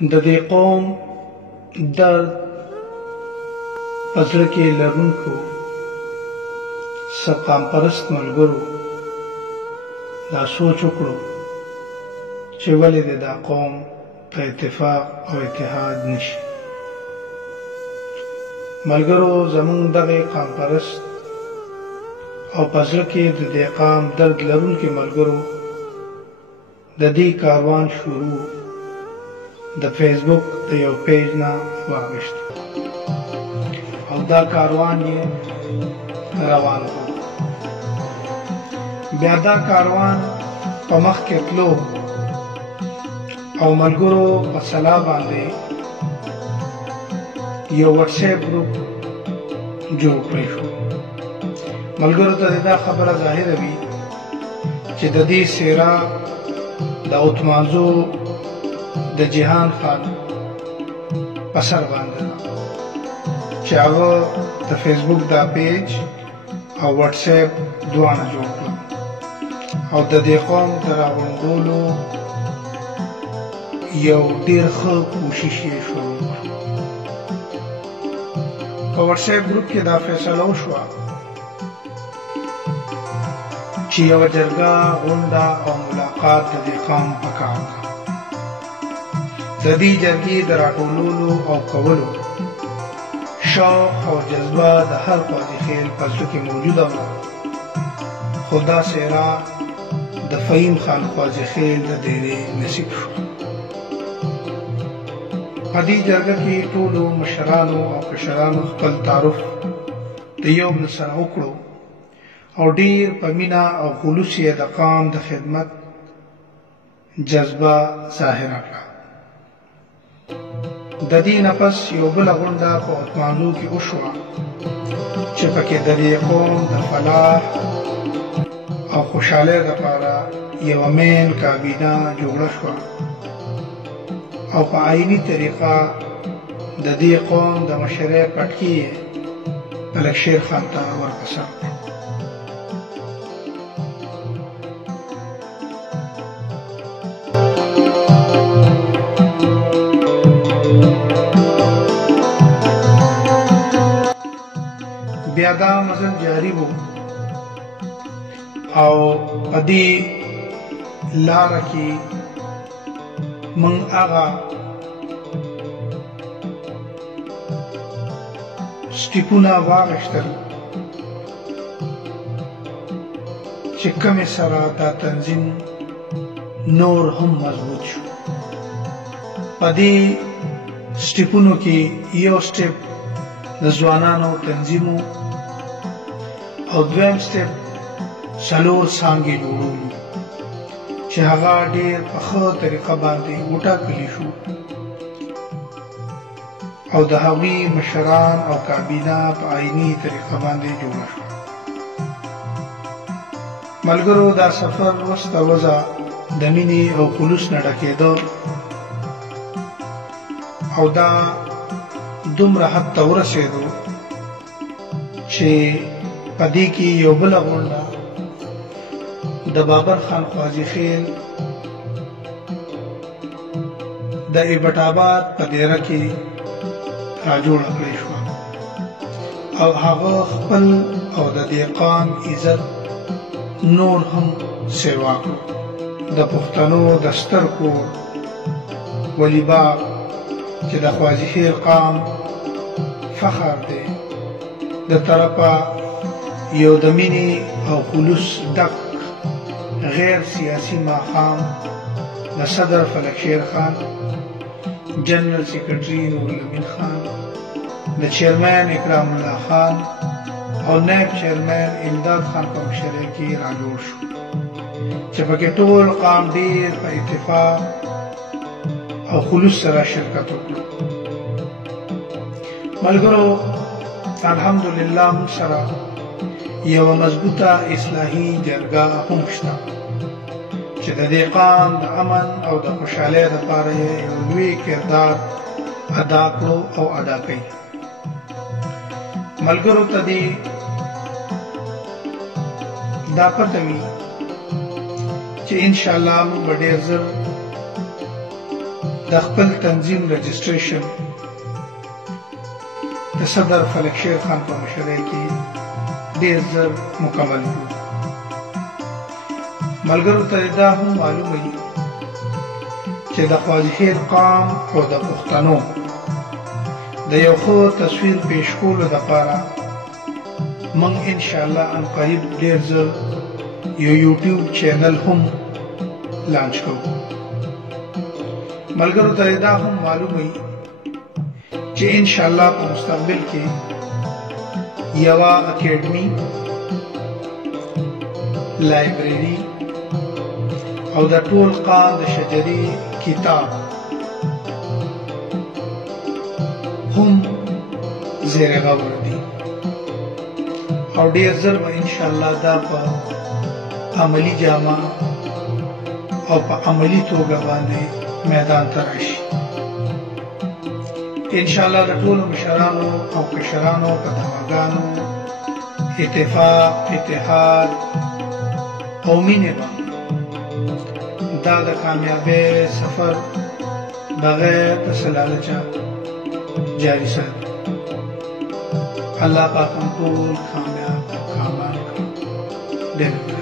د دې قوم درد په زړه کې لرونکو څه قام پرست ملګرو دا سوچ وکړو چې ولې د دا قوم په اتفاق او اتحاد نشي. ملګرو زمونږ دغه قام پرست او په زړه کې د دې قام درد لرونکي ملګرو د دې کاروان شروع د فیسبوک د یو پیج نه واغشت او دا کاروان یې روان کړ. بیا دا کاروان په مخ کې تلو او ملګرو په سلا باندې یو واتساپ ګروپ جوړ کړی شو. ملګرو ته دا خبره ظاهره وي چې د دې څیره د اتمانزو د جهان خان په سر باندې چې هغه د فیسبوک دا پیج او واتساپ دواړه جوړ کړل او د دې قوم د راغونډولو یو ډېر ښه کوشش یې شروع کړ. په واتساپ ګروپ کې دا فیصله وشوه چې یوه جرګه غونډه او ملاقات د دې قوم پکار ده. د دې جرګې د راټولولو او کولو شوق او جذبه د هر قاضي خیل په زړه کې موجوده وه، خو دا څیره د فهیم خان قاضي خیل د ډېرې نصیب شو. په دې جرګه کې ټولو مشرانو او کشرانو خپل تعارف د یو بل سره وکړو او ډېر په مینه او خلوص یې د قام د خدمت جذبه ظاهره کړه. د دې نه پس یو بله غونډه په اتمانزو کې وشوه چې پکې د دې قوم د فلاح او خوشحالۍ لپاره یوه مین کابینه جوړه شوه او په عیني طریقه د دې قوم د مشرۍ پټکي یې ملک شیر خان ته ورپسر کړ. بیا دا مزل جاری و او په دې لاره کې موږ هغه سټیپونه واخیستل چې کومې سره دا تنظیم نور هم مضبوط شو. په دې سټیپونو کې یو سټیپ د ځوانانو تنظیمو او دویم سټیپ څلور څانګې جوړولو چې هغه ډېر په ښه طریقه باندې وټاکلی شو او د هغوی مشران او کابینه په عیني طریقه باندې جوړه شوه. ملګرو دا سفر وروسته وضع د مینې او خلوص نه ډکېده او دا دومره حد ته ورسېدو چې په دې کې یو بله غونډه د بابر خان قاضي خیل د ایبټ آباد په دیره کې راجوړه کړې شوه او هغه خپل او د دې قام عزت نور هم سیوا کړو. د پښتنو د ستر کور ولي باغ چې د قاضي خیل قام فخر دی د طرفه یو د مینې او خلوص ډک غیر سیاسي ماښام د صدر فلک شیر خان، جنرال سیکرټري نور الامین خان، د چیرمین اکرام الله خان او نائب چیرمین امداد خان په مشرۍ کې راجوړ شو چې پکې ټول قام ډېر په اتفاق او خلوص سره شرکت وکړو. ملګرو الحمدلله موږ سره یوه مضبوطه اصلاحي جرګه هم شته چې د دې قام د امن او د خوشحالۍ لپاره یې یو لوی کردار ادا کړو او ادا کوي. ملګرو ته دې دا پته وي چې انشاءالله موږ به ډېر ژر د خپل تنظیم رجسټریشن د صدر فلک شیر خان په مشرۍ کې ډېر ژر مکمل کړو. ملګرو ته دا هم معلومه وي چې د خواجهیر قام او د پښتنو د یو ښه تصویر پیش کولو دپاره موږ انشاءالله ان قریب ډېر ژر یو یوټیوب چینل هم لانچ کوو. ملګرو ته دا هم معلوم وي چې انشاءالله په مستقبل کې یوه اکیډمي، لایبرري او د ټول قام د شجري کتاب هم زیر غور دي او ډېر ژر به انشاءالله دا په عملي جامه او په عملي توګه باندې میدان ته راشي. انشاءالله د ټولو مشرانو او کشرانو په دعاګانو، اتفاق، اتحاد او مینې به دا د کامیابۍ سفر بغیر پس لالچه جاری ساتي. الله پاک هم ټول کامیاب او کامیاب کړي.